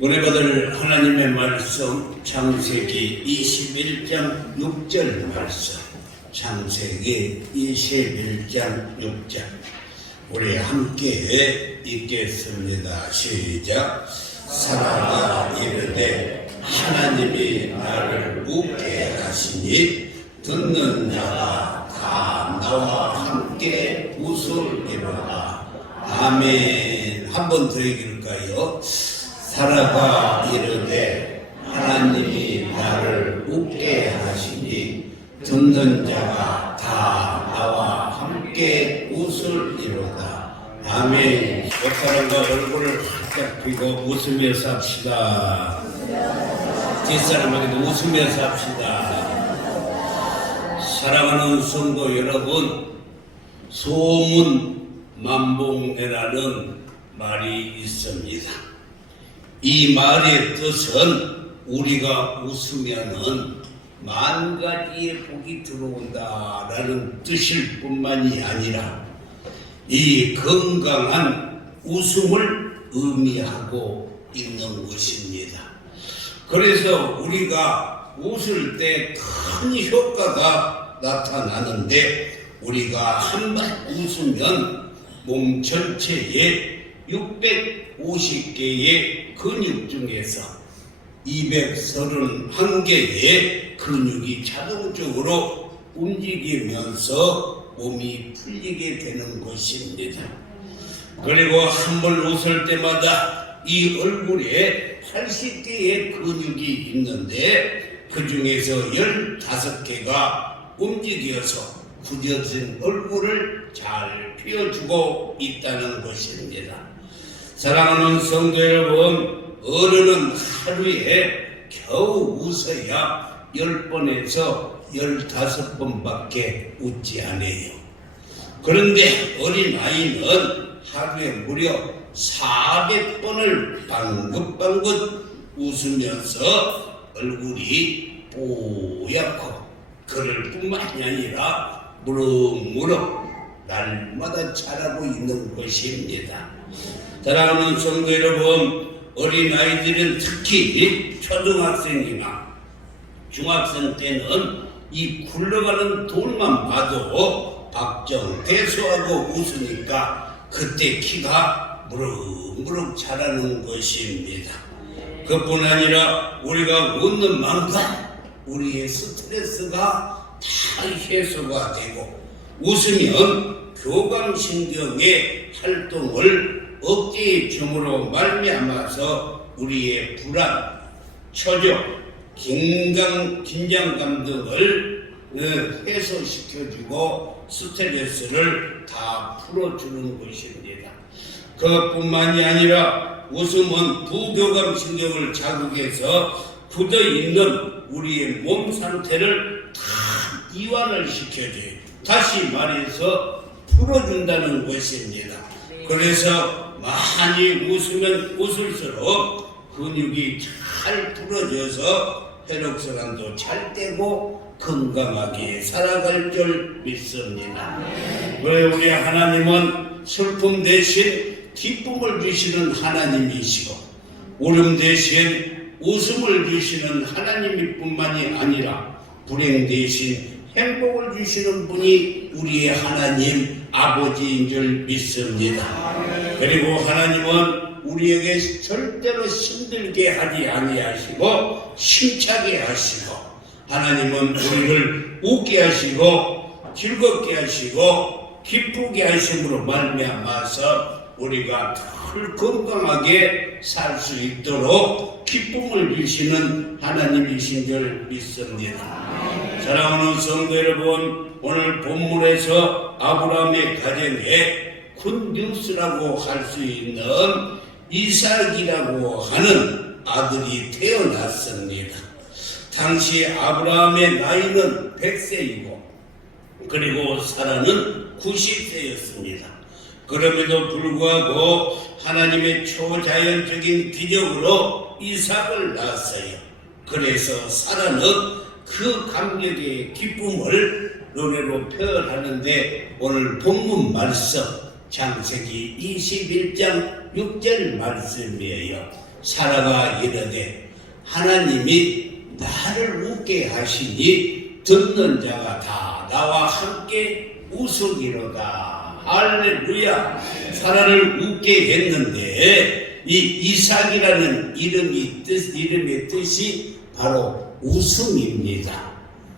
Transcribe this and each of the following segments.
은혜 받을 하나님의 말씀 창세기 21장 6절 말씀. 창세기 21장 6절 우리 함께 읽겠습니다. 시작. 사라가 이르되 하나님이 나를 웃게 하시니 듣는 자가 다 나와 함께 웃으리로다. 아멘. 한 번 더 읽을까요? 사라가 이르되 하나님이 나를 웃게 하시니 듣는 자가 다 나와 함께 웃으리로다. 아멘. 옆 사람과 얼굴을 활짝 펴고 웃으며 삽시다. 뒷사람에게도 웃으며 삽시다. 사랑하는 성도 여러분, 소문만복내라는 말이 있습니다. 이 말의 뜻은 우리가 웃으면은 만 가지의 복이 들어온다라는 뜻일 뿐만이 아니라 이 건강한 웃음을 의미하고 있는 것입니다. 그래서 우리가 웃을 때 큰 효과가 나타나는데, 우리가 한 번 웃으면 몸 전체에 650개의 근육 중에서 231개의 근육이 자동적으로 움직이면서 몸이 풀리게 되는 것입니다. 그리고 한 번 웃을 때마다 이 얼굴에 80개의 근육이 있는데 그 중에서 15개가 움직여서 굳어진 얼굴을 잘 펴주고 있다는 것입니다. 사랑하는 성도 여러분, 어른은 하루에 겨우 웃어야 10번에서 15번밖에 웃지 않아요. 그런데 어린아이는 하루에 무려 400번을 방긋방긋 웃으면서 얼굴이 뽀얗고 그럴 뿐만이 아니라 무럭무럭 날마다 자라고 있는 것입니다. 사랑하는 성도 여러분, 어린아이들은 특히 초등학생이나 중학생 때는 이 굴러가는 돌만 봐도 박정대소하고 웃으니까 그때 키가 무럭무럭 자라는 것입니다. 그뿐 아니라 우리가 웃는 만큼 우리의 스트레스가 다 해소가 되고, 웃으면 교감신경의 활동을 억제해 줌으로 말미암아서 우리의 불안, 초조, 긴장감 등을 해소시켜주고 스트레스를 다 풀어주는 것입니다. 그것뿐만이 아니라 웃음은 부교감신경을 자극해서 굳어있는 우리의 몸 상태를 다 이완을 시켜줘요. 다시 말해서 풀어준다는 것입니다. 그래서 많이 웃으면 웃을수록 근육이 잘 풀어져서 혈액순환도 잘 되고 건강하게 살아갈 줄 믿습니다. 왜 우리 하나님은 슬픔 대신 기쁨을 주시는 하나님이시고, 울음 대신 웃음을 주시는 하나님일 뿐만이 아니라 불행 대신 행복을 주시는 분이 우리의 하나님 아버지인 줄 믿습니다. 그리고 하나님은 우리에게 절대로 힘들게 하지 아니하시고 힘차게 하시고, 하나님은 우리를 웃게 하시고 즐겁게 하시고 기쁘게 하심으로 말미암아서 우리가 늘 건강하게 살 수 있도록 기쁨을 주시는 하나님이신 줄 믿습니다. 사랑하는 성도 여러분, 오늘 본문에서 아브라함의 가정에 굿 뉴스라고 할 수 있는 이삭이라고 하는 아들이 태어났습니다. 당시 아브라함의 나이는 100세이고 그리고 사라는 90세였습니다. 그럼에도 불구하고 하나님의 초자연적인 기적으로 이삭을 낳았어요. 그래서 사라는 그 감격의 기쁨을 노래로 표현하는데, 오늘 본문 말씀 창세기 21장 6절 말씀이에요. 사라가 이르되 하나님이 나를 웃게 하시니 듣는 자가 다 나와 함께 웃으리로다. 할렐루야. 사라를 웃게 했는데 이 이삭이라는 이름의 뜻이 바로 웃음입니다.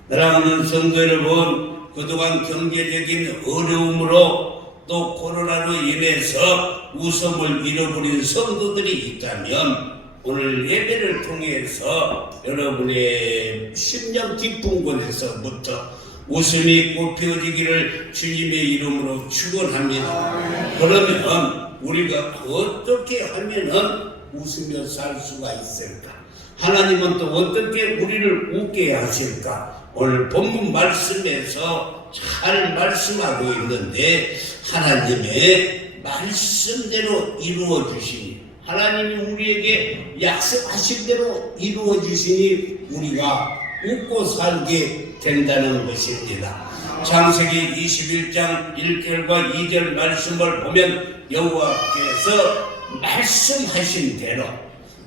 사랑하는 성도 여러분, 그동안 경제적인 어려움으로 또 코로나로 인해서 웃음을 잃어버린 성도들이 있다면 오늘 예배를 통해서 여러분의 심령 깊은 곳에서부터 웃음이 꽃피어지기를 주님의 이름으로 축원합니다. 그러면 우리가 어떻게 하면은 웃으며 살 수가 있을까? 하나님은 또 어떻게 우리를 웃게 하실까? 오늘 본문 말씀에서 잘 말씀하고 있는데 하나님의 말씀대로 이루어 주시니, 하나님이 우리에게 약속하신 대로 이루어 주시니 우리가 웃고 살게 된다는 것입니다. 창세기 21장 1절과 2절 말씀을 보면 여호와께서 말씀하신 대로,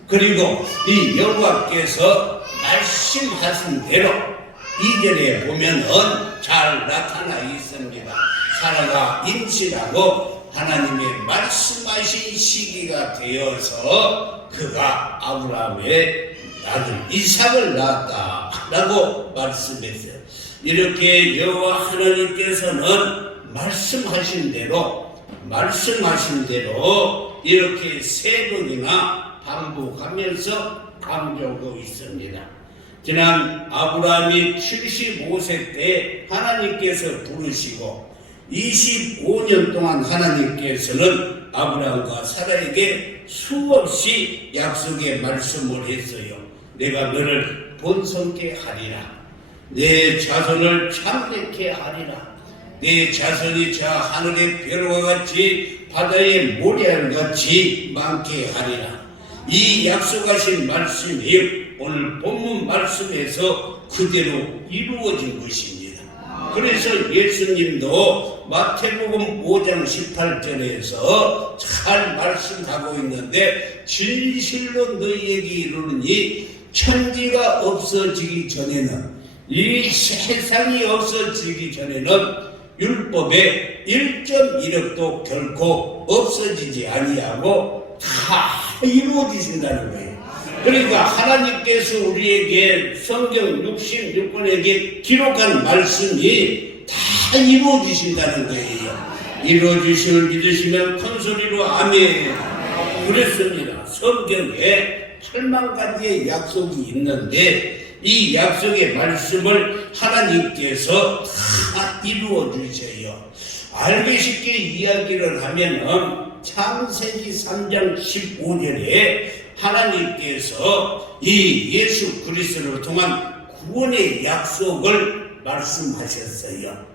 그리고 이 여호와께서 말씀하신 대로 2절에 보면은 잘 나타나 있습니다. 사라가 임신하고 하나님의 말씀하신 시기가 되어서 그가 아브라함의 아들 이삭을 낳았다라고 말씀했어요. 이렇게 여호와 하나님께서는 말씀하신 대로 이렇게 세 번이나 반복하면서 강조하고 있습니다. 지난 아브라함이 75세 때 하나님께서 부르시고 25년 동안 하나님께서는 아브라함과 사라에게 수없이 약속의 말씀을 했어요. 내가 너를 번성케 하리라. 내 자손을 창대케 하리라. 내 자손이 저 하늘의 별과 같이 바다의 모래알같이 많게 하리라. 이 약속하신 말씀이 오늘 본문 말씀에서 그대로 이루어진 것입니다. 그래서 예수님도 마태복음 5장 18절에서 잘 말씀하고 있는데 진실로 너희에게 이르노니 천지가 없어지기 전에는, 이 세상이 없어지기 전에는 율법의 1.1억도 결코 없어지지 아니하고 다 이루어지신다는 거예요. 그러니까 하나님께서 우리에게 성경 66권에게 기록한 말씀이 다 이루어지신다는 거예요. 이루어지심을 믿으시면 큰 소리로 아멘. 그랬습니다. 성경에 8만 가지의 약속이 있는데 이 약속의 말씀을 하나님께서 다 이루어 주셔요. 알기 쉽게 이야기를 하면은 창세기 3장 15절에 하나님께서 이 예수 그리스도를 통한 구원의 약속을 말씀하셨어요.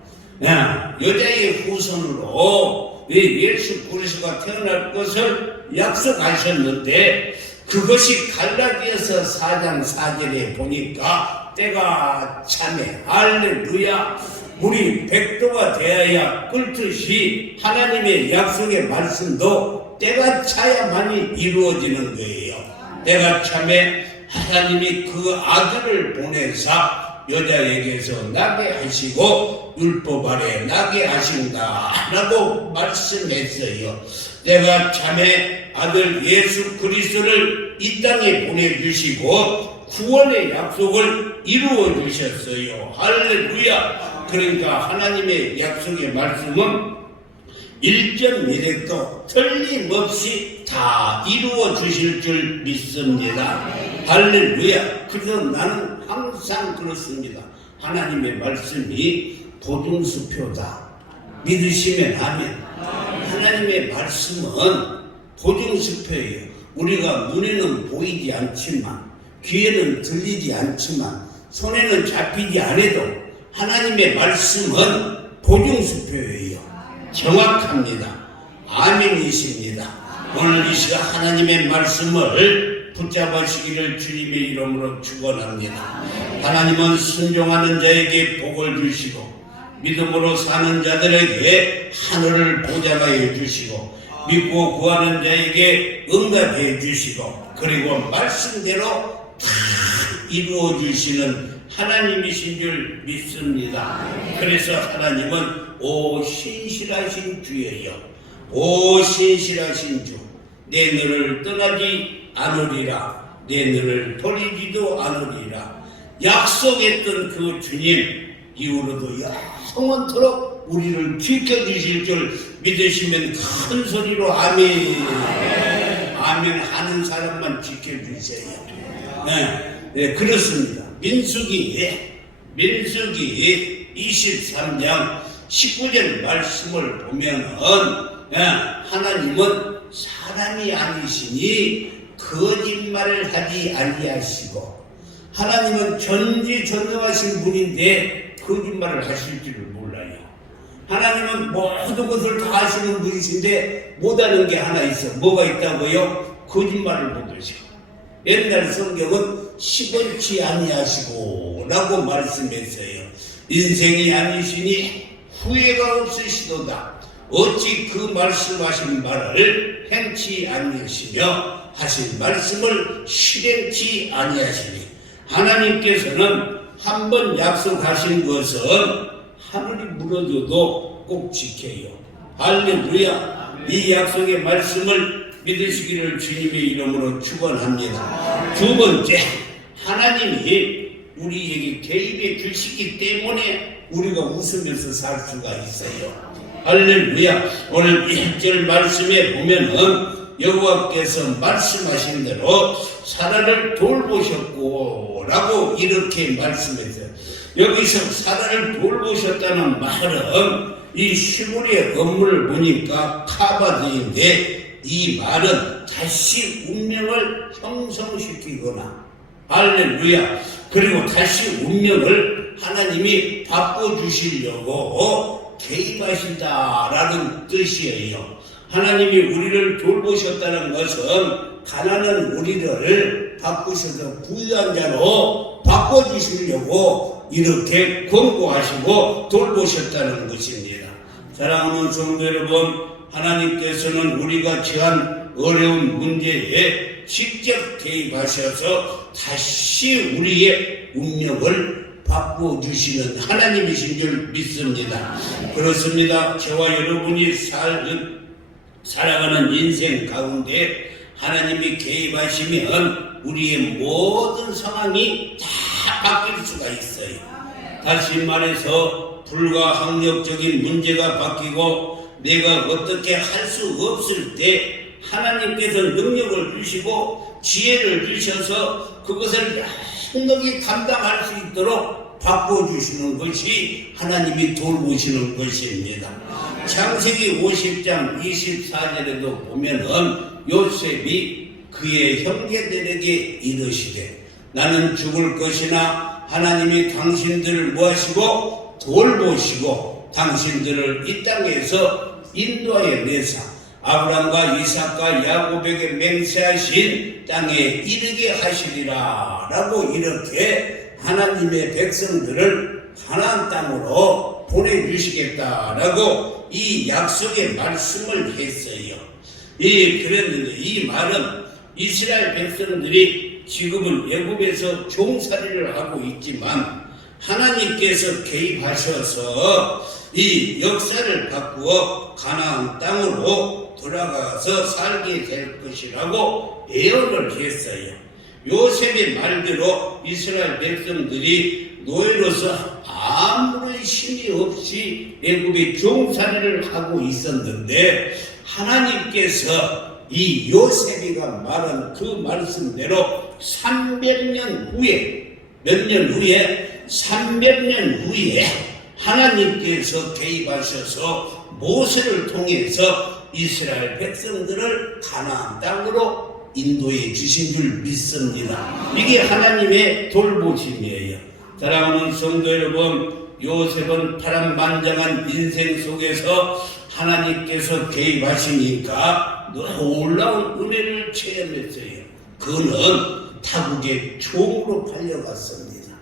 여자의 후손으로 예수 그리스도가 태어날 것을 약속하셨는데 그것이 갈라디아서 4장 4절에 보니까 때가 차네, 할렐루야, 우리 백도가 되어야 끓듯이 하나님의 약속의 말씀도 때가 차야만이 이루어지는 거예요. 때가 차면 하나님이 그 아들을 보내사 여자에게서 나게 하시고 율법 아래 나게 하신다라고 말씀했어요. 때가 차면 아들 예수 그리스도를 이 땅에 보내주시고 구원의 약속을 이루어 주셨어요. 할렐루야. 그러니까 하나님의 약속의 말씀은 1.1획도 틀림없이 다 이루어 주실 줄 믿습니다. 할렐루야. 그래서 나는 항상 그렇습니다. 하나님의 말씀이 보증수표다. 믿으시면 아멘. 하나님의 말씀은 보증수표예요. 우리가 눈에는 보이지 않지만, 귀에는 들리지 않지만, 손에는 잡히지 않아도 하나님의 말씀은 보증수표예요. 정확합니다. 아멘이십니다. 오늘 이 시간 하나님의 말씀을 붙잡으시기를 주님의 이름으로 축원합니다. 하나님은 순종하는 자에게 복을 주시고 믿음으로 사는 자들에게 하늘을 보장하여 주시고 믿고 구하는 자에게 응답해 주시고 그리고 말씀대로 다 이루어 주시는 하나님이신 줄 믿습니다. 그래서 하나님은 오 신실하신 주여여, 오 신실하신 주, 내 너를 떠나지 않으리라, 내 너를 버리지도 않으리라 약속했던 그 주님, 이후로도 영원토록 우리를 지켜주실 줄 믿으시면 큰 소리로 아멘. 아멘 하는 사람만 지켜주세요. 네, 그렇습니다. 민수기 23장 19절 말씀을 보면은 하나님은 사람이 아니시니 거짓말을 하지 아니하시고, 하나님은 전지전능하신 분인데 거짓말을 하실 줄을 몰라요. 하나님은 모든 것을 다 하시는 분이신데 못하는 게 하나 있어. 뭐가 있다고요? 거짓말을 못하셔. 옛날 성경은 시번치 아니하시고 라고 말씀했어요. 인생이 아니시니 후회가 없으시도다. 어찌 그 말씀하신 말을 행치 아니하시며 하신 말씀을 실행치 아니하시니. 하나님께서는 한번 약속하신 것은 하늘이 무너져도 꼭 지켜요. 할렐루야. 이 약속의 말씀을 믿으시기를 주님의 이름으로 축원합니다. 두 번째, 하나님이 우리에게 개입해 주시기 때문에 우리가 웃으면서 살 수가 있어요. 할렐루야. 오늘 1절 말씀에 보면은 여호와께서 말씀하신 대로 사라를 돌보셨고 라고 이렇게 말씀했어요. 여기서 사라를 돌보셨다는 말은 이 시므리의 업무를 보니까 카바드인데, 이 말은 다시 운명을 형성시키거나, 할렐루야, 그리고 다시 운명을 하나님이 바꿔주시려고 개입하신다라는 뜻이에요. 하나님이 우리를 돌보셨다는 것은 가난한 우리를 바꾸셔서 부유한 자로 바꿔주시려고 이렇게 권고하시고 돌보셨다는 것입니다. 사랑하는 성도 여러분, 하나님께서는 우리가 처한 어려운 문제에 직접 개입하셔서 다시 우리의 운명을 바꿔주시는 하나님이신 줄 믿습니다. 그렇습니다. 저와 여러분이 살아가는 인생 가운데 하나님이 개입하시면 우리의 모든 상황이 다 바뀔 수가 있어요. 다시 말해서 불가항력적인 문제가 바뀌고 내가 어떻게 할 수 없을 때 하나님께서 능력을 주시고 지혜를 주셔서 그것을 넉넉히 감당할 수 있도록 바꿔주시는 것이 하나님이 돌보시는 것입니다. 창세기 50장 24절에도 보면은 요셉이 그의 형제들에게 이르시되 나는 죽을 것이나 하나님이 당신들을 모하시고 돌보시고 당신들을 이 땅에서 인도하여 내사 아브람과 이삭과 야곱에게 맹세하신 땅에 이르게 하시리라 라고 이렇게 하나님의 백성들을 가나안 땅으로 보내주시겠다라고 이 약속의 말씀을 했어요. 그랬는데 이 말은 이스라엘 백성들이 지금은 애굽에서 종살이를 하고 있지만 하나님께서 개입하셔서 이 역사를 바꾸어 가나안 땅으로 돌아가서 살게 될 것이라고 예언을 했어요. 요셉의 말대로 이스라엘 백성들이 노예로서 아무런 힘이 없이 애굽의 종살이를 하고 있었는데 하나님께서 이 요셉이가 말한 그 말씀대로 300년 후에 300년 후에 하나님께서 개입하셔서 모세를 통해서 이스라엘 백성들을 가나안 땅으로 인도해 주신 줄 믿습니다. 이게 하나님의 돌보심이에요. 사랑하는 성도 여러분, 요셉은 파란만장한 인생 속에서 하나님께서 개입하시니까 놀라운 은혜를 체험했어요. 그는 타국의 종으로 팔려갔습니다.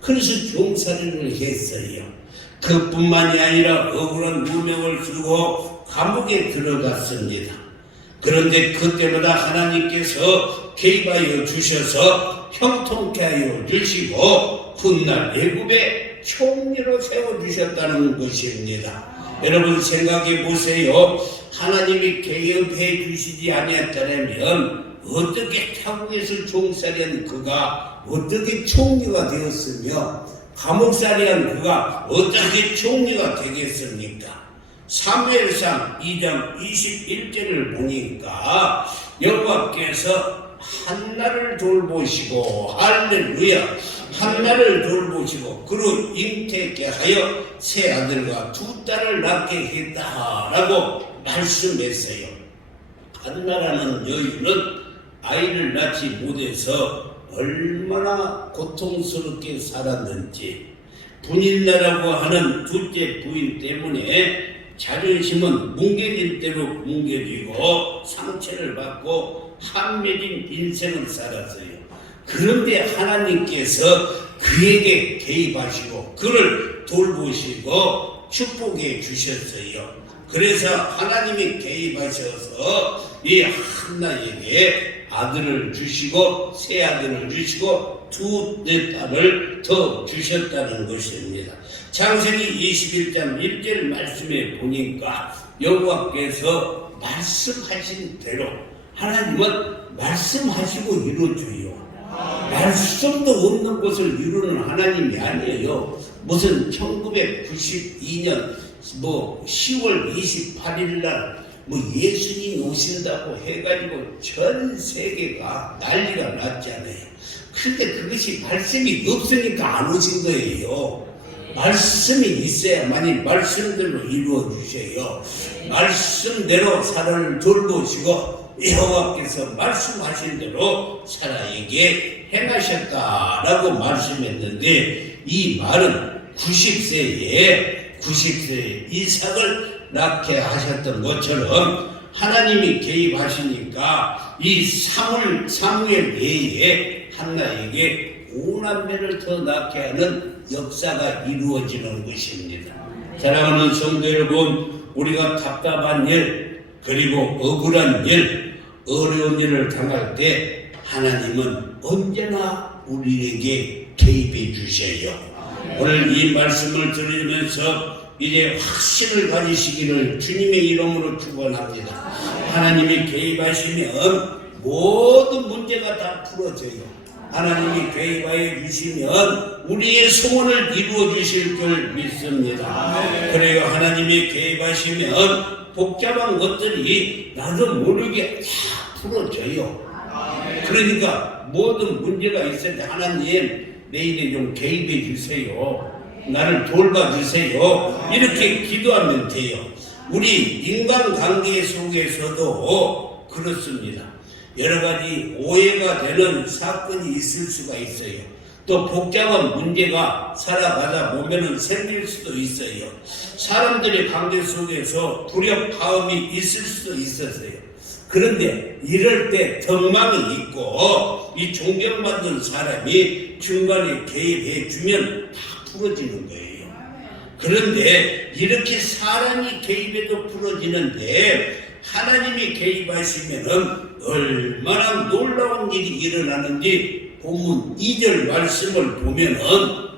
그래서 종살이를 했어요. 그뿐만이 아니라 억울한 누명을 쓰고 감옥에 들어갔습니다. 그런데 그때마다 하나님께서 개입하여 주셔서 형통케 하여 주시고 훗날 애굽의 총리로 세워주셨다는 것입니다. 여러분 생각해 보세요. 하나님이 개입해 주시지 아니었다면 어떻게 타국에서 종살이한 그가 어떻게 총리가 되었으며 감옥살이한 그가 어떻게 총리가 되겠습니까? 사무엘상 2장 21절을 보니까 여호와께서 한나를 돌보시고 할렐루야 한나를 돌보시고 그로 잉태케 하여 세 아들과 두 딸을 낳게 했다라고 말씀했어요. 한나라는 여인은 아이를 낳지 못해서 얼마나 고통스럽게 살았는지 분인나라고 하는 둘째 부인 때문에 자존심은 뭉개질 대로 뭉개지고 상처를 받고 한맺은 인생을 살았어요. 그런데 하나님께서 그에게 개입하시고 그를 돌보시고 축복해 주셨어요. 그래서 하나님이 개입하셔서 이 한나에게 아들을 주시고 세 아들을 주시고 두 딸을 더 주셨다는 것입니다. 창세기 21장 1절 말씀에 보니까 여호와께서 말씀하신 대로 하나님은 말씀하시고 이루어줘요. 말씀도 없는 것을 이루는 하나님이 아니에요. 무슨 1992년 10월 28일 날 예수님 오신다고 해가지고 전 세계가 난리가 났잖아요. 근데 그것이 말씀이 없으니까 안 오신 거예요. 말씀이 있어야만이 말씀대로 이루어 주세요. 말씀대로 사람을 돌보시고 여호와께서 말씀하신 대로 사라에게 행하셨다라고 말씀했는데 이 말은 90세에 이삭을 낳게 하셨던 것처럼 하나님이 개입하시니까 이 사무엘 외에 한나에게 5남매를 더 낳게 하는 역사가 이루어지는 것입니다. 사랑하는 성도 여러분, 우리가 답답한 일 그리고 억울한 일, 어려운 일을 당할 때 하나님은 언제나 우리에게 개입해 주셔요. 오늘 이 말씀을 들으면서 이제 확신을 가지시기를 주님의 이름으로 축원합니다. 하나님이 개입하시면 모든 문제가 다 풀어져요. 하나님이 개입하여 주시면 우리의 소원을 이루어 주실 줄 믿습니다. 그래요. 하나님이 개입하시면 복잡한 것들이 나도 모르게 다 풀어져요. 그러니까 모든 문제가 있을 때 하나님 내일에 좀 개입해 주세요. 나를 돌봐주세요. 이렇게 기도하면 돼요. 우리 인간관계 속에서도 그렇습니다. 여러 가지 오해가 되는 사건이 있을 수가 있어요. 또 복잡한 문제가 살아가다 보면은 생길 수도 있어요. 사람들의 관계 속에서 불협화음이 있을 수도 있었어요. 그런데 이럴 때 덕망이 있고 이 존경받는 사람이 중간에 개입해 주면 다 풀어지는 거예요. 그런데 이렇게 사람이 개입해도 풀어지는데 하나님이 개입하시면은 얼마나 놀라운 일이 일어나는지 본문 2절 말씀을 보면은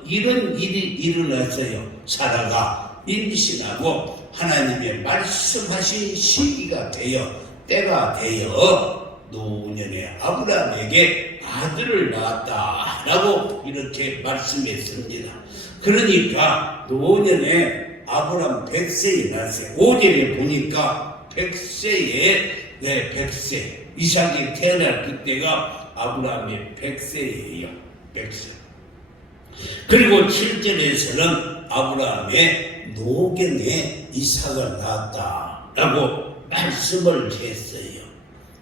이런 일이 일어났어요. 사라가 임신하고 하나님의 말씀하신 시기가 되어 때가 되어 노년에 아브라함에게 아들을 낳았다라고 이렇게 말씀했습니다. 그러니까 노년에 아브라함 100세에 낳았어요. 5절에 보니까 100세에 100세 이삭이 태어날 그때가 아브라함의 100세예요. 100세. 그리고 7절에서는 아브라함의 노경에 이삭을 낳았다라고 말씀을 했어요.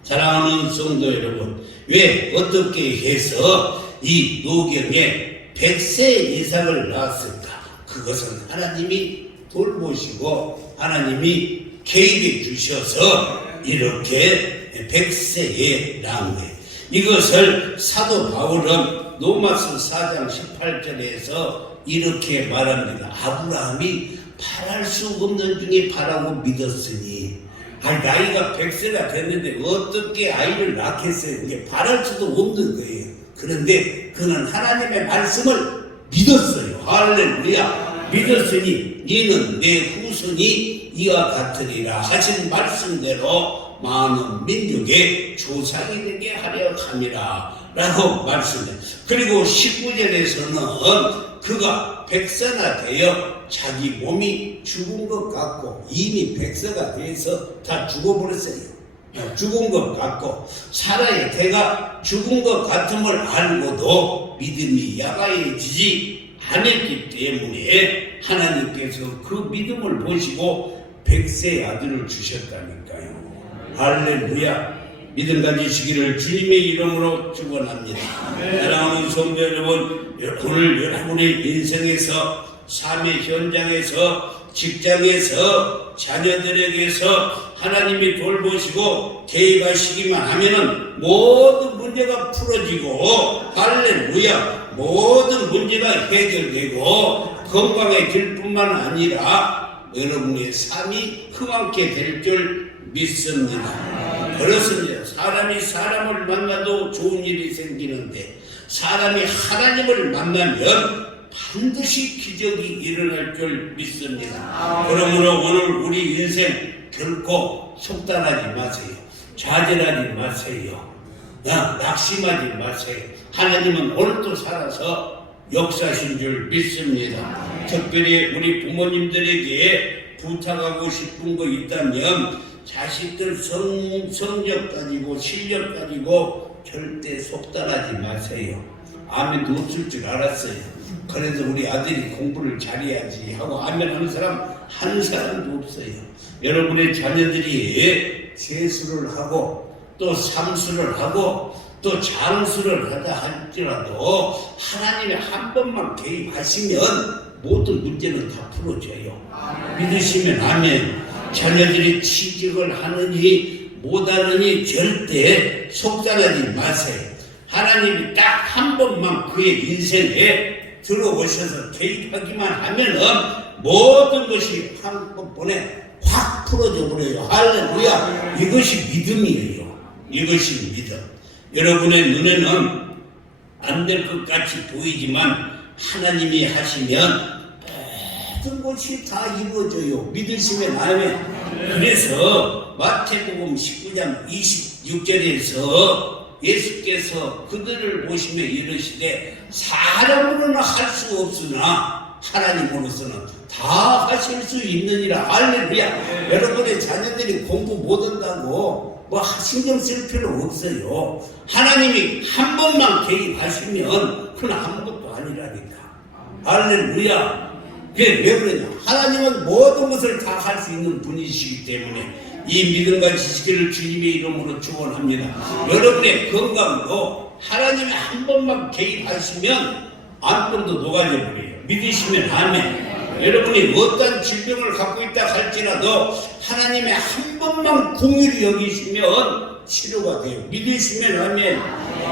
사랑하는 성도 여러분, 왜 어떻게 해서 이 노경에 100세 이삭을 낳았을까? 그것은 하나님이 돌보시고 하나님이 개입해 주셔서 이렇게 100세에 낳은 거예요. 이것을 사도 바울은 로마서 4장 18절에서 이렇게 말합니다. 아브라함이 바랄 수 없는 중에 바라고 믿었으니 아니 나이가 100세가 됐는데 어떻게 아이를 낳겠어요? 이게 바랄 수도 없는 거예요. 그런데 그는 하나님의 말씀을 믿었어요. 할렐루야. 믿었으니 이는 내 후손이 이와 같으리라 하신 말씀대로 많은 민족의 조상이 되게 하려 함이라 라고 말씀해요. 그리고 19절에서는 그가 백사나 되어 자기 몸이 죽은 것 같고, 이미 백사가 돼서 다 죽어버렸어요. 죽은 것 같고 사라의 태가 죽은 것 같음을 알고도 믿음이 야가해지지 않았기 때문에 하나님께서 그 믿음을 보시고 백세의 아들을 주셨다니까요. 할렐루야. 믿음 가지시기를 주님의 이름으로 축원합니다. 사랑하는 성도 여러분, 오늘 여러분의 인생에서, 삶의 현장에서, 직장에서, 자녀들에게서 하나님이 돌보시고 개입하시기만 하면은 모든 문제가 풀어지고, 할렐루야, 모든 문제가 해결되고 건강해질 뿐만 아니라 여러분의 삶이 흥황케 될 줄 믿습니다. 그렇습니다. 사람이 사람을 만나도 좋은 일이 생기는데 사람이 하나님을 만나면 반드시 기적이 일어날 줄 믿습니다. 그러므로 오늘 우리 인생 결코 속단하지 마세요. 좌절하지 마세요. 낙심하지 마세요. 하나님은 오늘도 살아서 역사하신 줄 믿습니다. 특별히 우리 부모님들에게 부탁하고 싶은 거 있다면 자식들 성적 가지고 실력 가지고 절대 속단하지 마세요. 아멘도 없을 줄 알았어요. 그래서 우리 아들이 공부를 잘해야지 하고 아멘 하는 사람 한 사람도 없어요. 여러분의 자녀들이 세수를 하고 또 삼수를 하고 또 장수를 하다 할지라도 하나님이 한 번만 개입하시면 모든 문제는 다 풀어져요. 믿으시면 아멘. 자녀들이 취직을 하느니 못하느니 절대 속단하지 마세요. 하나님이 딱 한 번만 그의 인생에 들어오셔서 개입하기만 하면은 모든 것이 한번에 확 풀어져 버려요. 할렐루야. 이것이 믿음이에요. 이것이 믿음. 여러분의 눈에는 안 될 것 같이 보이지만 하나님이 하시면 모든 것이 다 이루어져요. 믿으시면 아멘. 그래서 마태복음 19장 26절에서 예수께서 그들을 보시며 이르시되 사람으로는 할 수 없으나 하나님으로서는 다 하실 수 있느니라. 할렐루야. 여러분의 자녀들이 공부 못한다고 뭐 신경 쓸 필요 없어요. 하나님이 한 번만 개입하시면 그건 아무것도 아니라니까. 할렐루야. 왜 그러냐? 하나님은 모든 것을 다 할 수 있는 분이시기 때문에 이 믿음과 지식을 주님의 이름으로 축원합니다. 여러분의 건강도 하나님이 한 번만 개입하시면 암병도 녹아져 버려요. 믿으시면 아멘. 여러분이 어떤 질병을 갖고 있다 할지라도 하나님의 한 번만 공의를 여기시면 치료가 돼요. 믿으시면 아멘.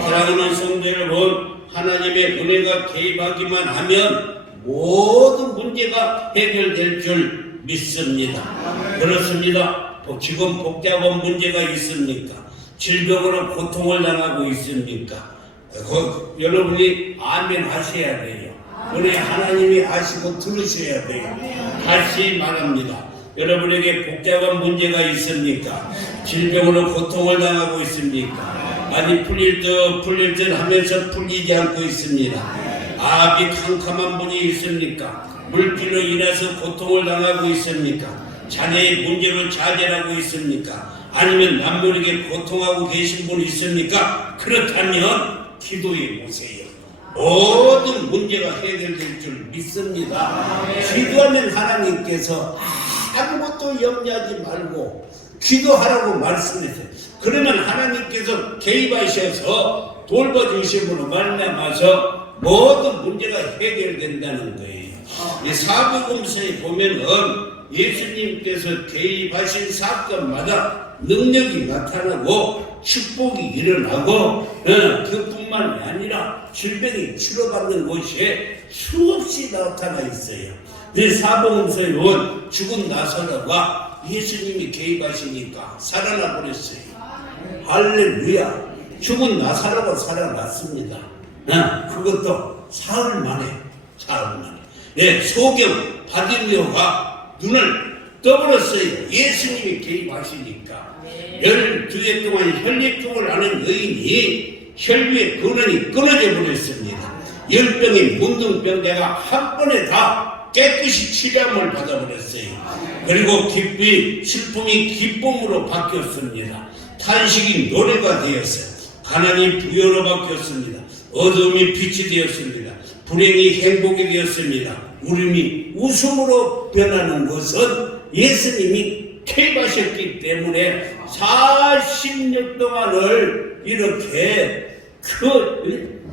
사랑하는 성도 여러분, 하나님의 은혜가 개입하기만 하면 모든 문제가 해결될 줄 믿습니다. 그렇습니다. 지금 복잡한 문제가 있습니까? 질병으로 고통을 당하고 있습니까? 여러분이 아멘 하셔야 돼요. 은혜 하나님이 아시고 들으셔야 돼요. 다시 말합니다. 여러분에게 복잡한 문제가 있습니까? 질병으로 고통을 당하고 있습니까? 많이 풀릴 듯 하면서 풀리지 않고 있습니다. 아비 캄캄한 분이 있습니까? 물질로 인해서 고통을 당하고 있습니까? 자녀의 문제로 좌절하고 있습니까? 아니면 남들에게 고통하고 계신 분 있습니까? 그렇다면 기도해 보세요. 모든 문제가 해결될 줄 믿습니다. 기도하면 하나님께서 아무것도 염려하지 말고 기도하라고 말씀했어요. 그러면 하나님께서 개입하셔서 돌봐주심으로 말미암아서 모든 문제가 해결된다는 거예요. 이 사복음서에 보면은 예수님께서 개입하신 사건마다 능력이 나타나고 축복이 일어나고 그뿐만 아니라 질병이 치료받는 곳에 수없이 나타나 있어요. 사복음서에 온 죽은 나사로가 예수님이 개입하시니까 살아나 버렸어요. 할렐루야. 죽은 나사로가 살아났습니다. 그것도 사흘 만에. 예, 소경 바디메오가 눈을 떠버렸어요. 예수님이 개입하시니까. 12해 동안 혈액통을 앓은 여인이 혈류의 근원이 끊어져 버렸습니다. 열병의 문둥병자가 한 번에 다 깨끗이 치료함을 받아버렸어요. 그리고 기쁨이 슬픔이 기쁨으로 바뀌었습니다. 탄식이 노래가 되었어요. 가난이 부여로 바뀌었습니다. 어둠이 빛이 되었습니다. 불행이 행복이 되었습니다. 울음이 웃음으로 변하는 것은 예수님이 개입하셨기 때문에 40년 동안을 이렇게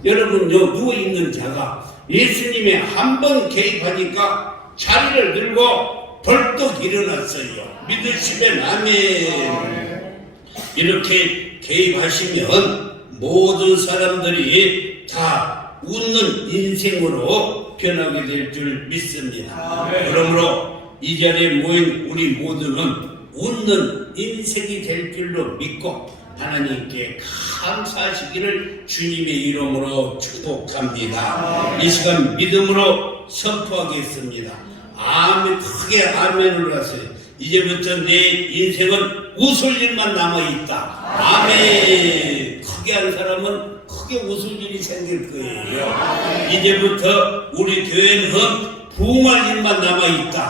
여러분요 누워있는 자가 예수님이 한 번 개입하니까 자리를 들고 벌떡 일어났어요. 믿으시면 아멘. 이렇게 개입하시면 모든 사람들이 다 웃는 인생으로 변하게 될 줄 믿습니다. 그러므로 이 자리에 모인 우리 모두는 웃는 인생이 될 줄로 믿고 하나님께 감사하시기를 주님의 이름으로 축복합니다. 이 시간 믿음으로 선포하겠습니다. 아멘. 크게 아멘을 하세요. 이제부터 내 인생은 웃을 일만 남아있다. 아멘. 크게 한 사람은 크게 웃을 일이 생길 거예요. 이제부터 우리 교회는 부흥할 일만 남아있다.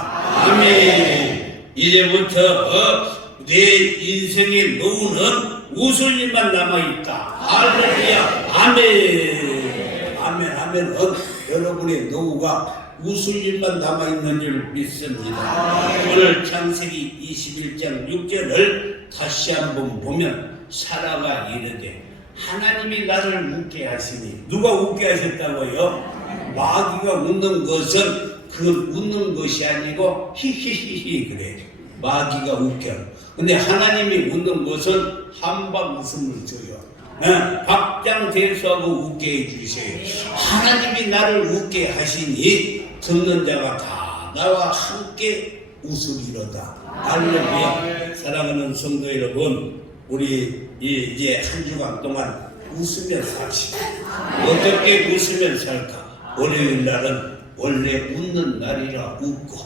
아멘. 이제부터 내 인생의 노후는 웃을 일만 남아있다. 할렐루야. 아멘. 아멘. 아멘. 여러분의 노후가 웃을 일만 남아있는 줄 믿습니다. 오늘 창세기 21장 6절을 다시 한번 보면 사라가 이르되 하나님이 나를 웃게 하시니. 누가 웃게 하셨다고요? 마귀가 웃는 것은 그 웃는 것이 아니고 히히히히 그래. 마귀가 웃겨. 근데 하나님이 웃는 것은 한방 웃음을 줘요. 박장대소하고 웃게 해주세요. 하나님이 나를 웃게 하시니 듣는 자가 다 나와 함께 웃으리로다. 할렐루야. 사랑하는 성도 여러분, 우리 이제 한 주간 동안 웃으며 삽시다. 어떻게 웃으며 살까? 월요일 날은 원래 웃는 날이라 웃고,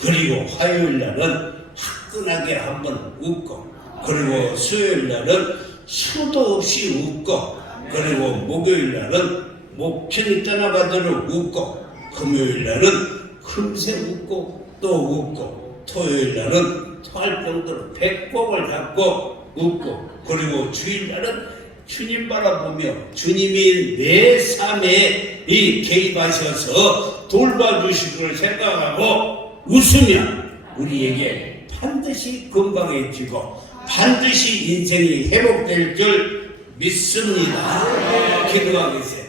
그리고 화요일 날은 화끈하게 한번 웃고, 그리고 수요일 날은 수도 없이 웃고, 그리고 목요일 날은 목편이 떠나가도록 웃고, 금요일 날은 금세 웃고 또 웃고, 토요일 날은 토할 정도로 배꼽을 잡고 웃고, 그리고 주일 날은 주님 바라보며 주님이 내 삶에 개입하셔서 돌봐주실 걸 생각하고 웃으면 우리에게 반드시 건강해지고 반드시 인생이 회복될 줄 믿습니다. 기도하겠습니다.